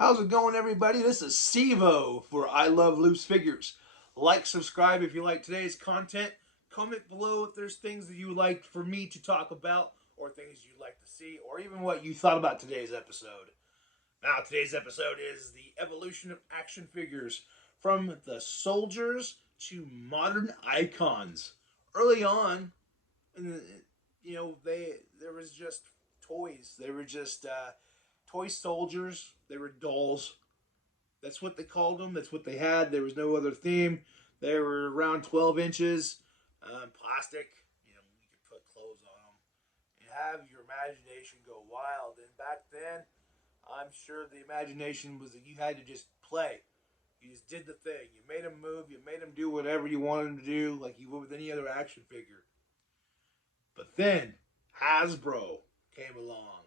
How's it going, everybody? This is Sivo for I Love Loose Figures. Like, subscribe if you like today's content. Comment below if there's things that you would like for me to talk about, or things you'd like to see, or even what you thought about today's episode. Now, today's episode is the evolution of action figures from the soldiers to modern icons. Early on, there was just toys. They were just toy soldiers. They were dolls. That's what they called them. That's what they had. There was no other theme. They were around 12 inches, plastic. You could put clothes on them and have your imagination go wild. And back then, I'm sure the imagination was that you had to just play. You just did the thing. You made them move. You made them do whatever you wanted them to do, like you would with any other action figure. But then Hasbro came along.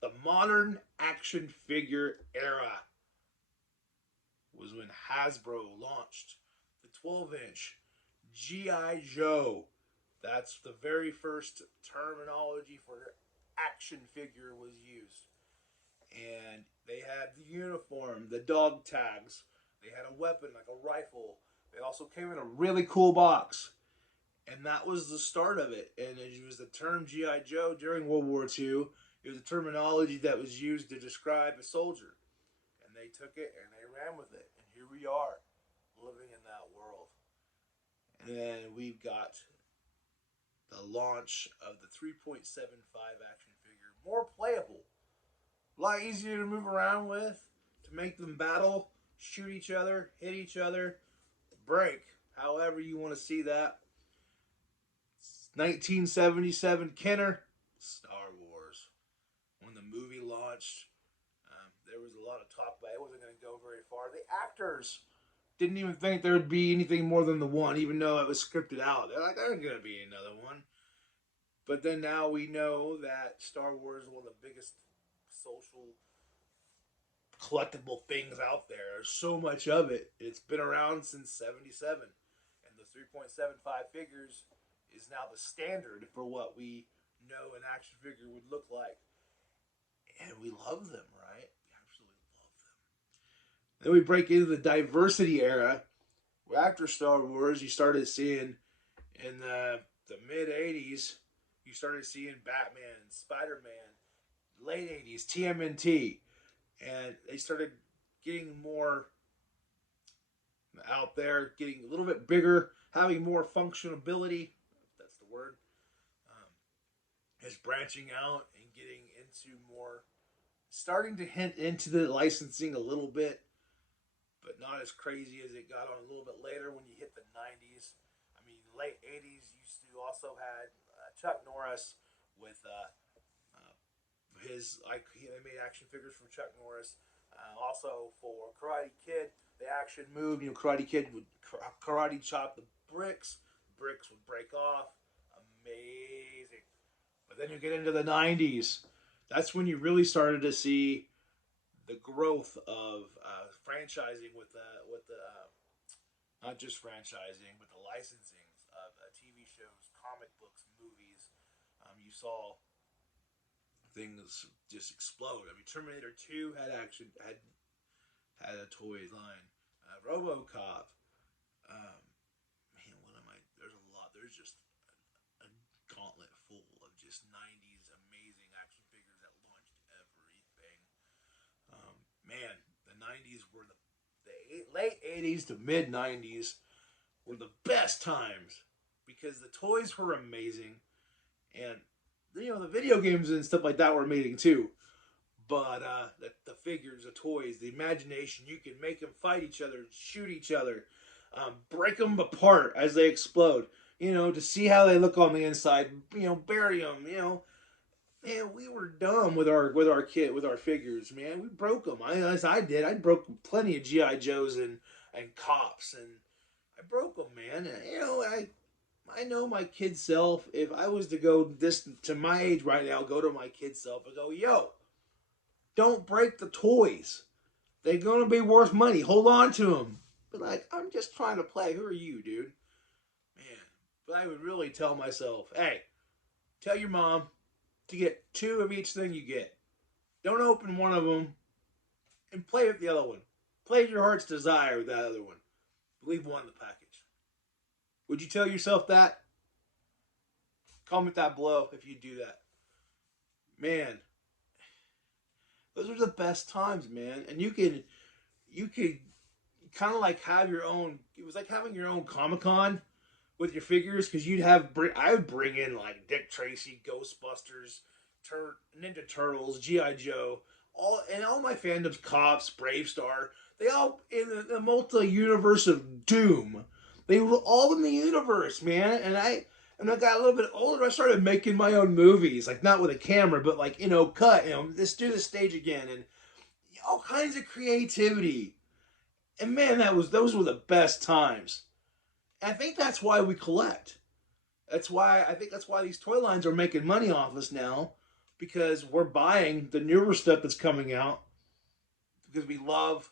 The modern action figure era was when Hasbro launched the 12-inch G.I. Joe. That's the very first terminology for action figure was used. And they had the uniform, the dog tags. They had a weapon like a rifle. They also came in a really cool box. And that was the start of it. And it was the term G.I. Joe during World War II. It was a terminology that was used to describe a soldier. And they took it and they ran with it. And here we are, living in that world. And then we've got the launch of the 3.75 action figure. More playable. A lot easier to move around with. To make them battle, shoot each other, hit each other, break. However you want to see that. 1977 Kenner, Star Wars. When the movie launched, there was a lot of talk about it wasn't going to go very far. The actors didn't even think there would be anything more than the one, even though it was scripted out. They're like, there's going to be another one. But then now we know that Star Wars is one of the biggest social collectible things out there. There's so much of it. It's been around since 77. And the 3.75 figures is now the standard for what we know an action figure would look like. And we love them, right? We absolutely love them. Then we break into the diversity era. After Star Wars, you started seeing in the mid 80s, you started seeing Batman, Spider Man, late 80s, TMNT. And they started getting more out there, getting a little bit bigger, having more functionability. That's the word. Is branching out and getting into more, starting to hint into the licensing a little bit, but not as crazy as it got on a little bit later when you hit the 90s. I mean, late 80s, you still also had Chuck Norris with his, like, they made action figures from Chuck Norris. Also for Karate Kid, the action move, Karate Kid would karate chop the bricks would break off. Amazing. But then you get into the 90s. That's when you really started to see the growth of franchising with the not just franchising, but the licensing of TV shows, comic books, movies. You saw things just explode. I mean, Terminator 2 had a toy line. RoboCop. Man, what am I? There's a lot. There's just a gauntlet full of just 90s amazing action figures that launched everything. Man, the 90s were the late 80s to mid 90s were the best times because the toys were amazing and the video games and stuff like that were amazing too. But the figures, the toys, the imagination, you can make them fight each other, shoot each other, break them apart as they explode. To see how they look on the inside. Bury them. Man, we were dumb with our figures. Man, we broke them. As I did, I broke plenty of GI Joes and cops, and I broke them, man. I know my kid self. If I was to go this to my age right now, go to my kid self and go, yo, don't break the toys. They're gonna be worth money. Hold on to them. But I'm just trying to play. Who are you, dude? Man. But I would really tell myself, hey, tell your mom to get 2 of each thing you get. Don't open one of them. and play with the other one. Play your heart's desire with that other one. Leave one in the package. Would you tell yourself that? Comment that below if you do that. Man, those are the best times, man. And you could kind of like have your own. It was like having your own Comic Con with your figures because I would bring in like Dick Tracy, Ghostbusters, Ninja Turtles, GI Joe, all my fandoms, Cops, Brave Star. They all in the multi universe of Doom. They were all in the universe, man. And I got a little bit older. I started making my own movies, like not with a camera, but like cut. Let's do the stage again, and all kinds of creativity. And man, those were the best times. And I think that's why we collect. That's why these toy lines are making money off us now, because we're buying the newer stuff that's coming out because we love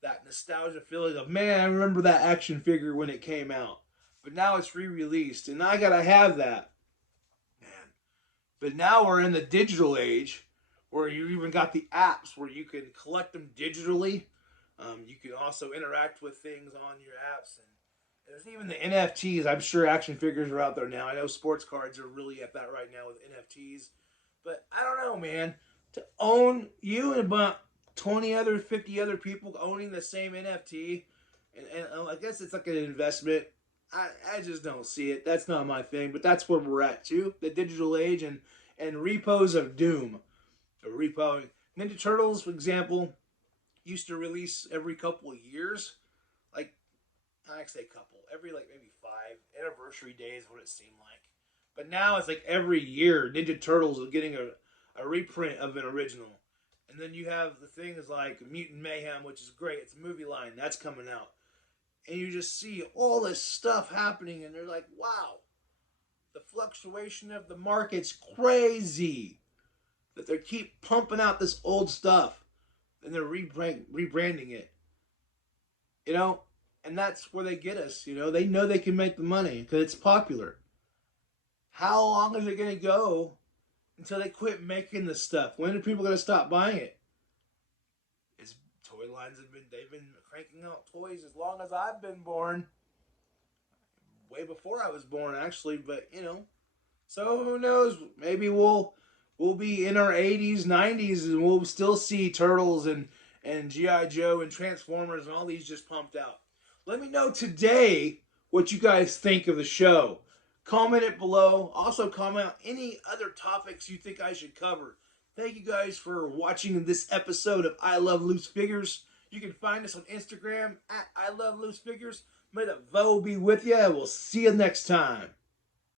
that nostalgia feeling of, man, I remember that action figure when it came out, but now it's re-released, and I gotta have that, man. But now we're in the digital age, where you even got the apps where you can collect them digitally. You can also interact with things on your apps, and there's even the NFTs. I'm sure action figures are out there now. I know sports cards are really at that right now with NFTs. But I don't know, man. To own you and about 50 other people owning the same NFT, and I guess it's like an investment. I just don't see it. That's not my thing. But that's where we're at too. The digital age and repos of doom. A repo. Ninja Turtles, for example, used to release every couple of years. Like, I say couple. Every like maybe 5 anniversary days, what it seemed like. But now it's like every year, Ninja Turtles are getting a reprint of an original. And then you have the things like Mutant Mayhem, which is great. It's a movie line. That's coming out. And you just see all this stuff happening, and they're like, wow. The fluctuation of the market's crazy. That they keep pumping out this old stuff. And they're rebranding it. And that's where they get us. They know they can make the money because it's popular. How long is it going to go until they quit making this stuff? When are people going to stop buying it? Toy lines they've been cranking out toys as long as I've been born. Way before I was born, actually, but so who knows? Maybe we'll be in our 80s, 90s, and we'll still see Turtles and G.I. Joe and Transformers and all these just pumped out. Let me know today what you guys think of the show. Comment it below. Also comment any other topics you think I should cover. Thank you guys for watching this episode of I Love Loose Figures. You can find us on Instagram at I Love Loose Figures. May the Vo be with you, and we'll see you next time.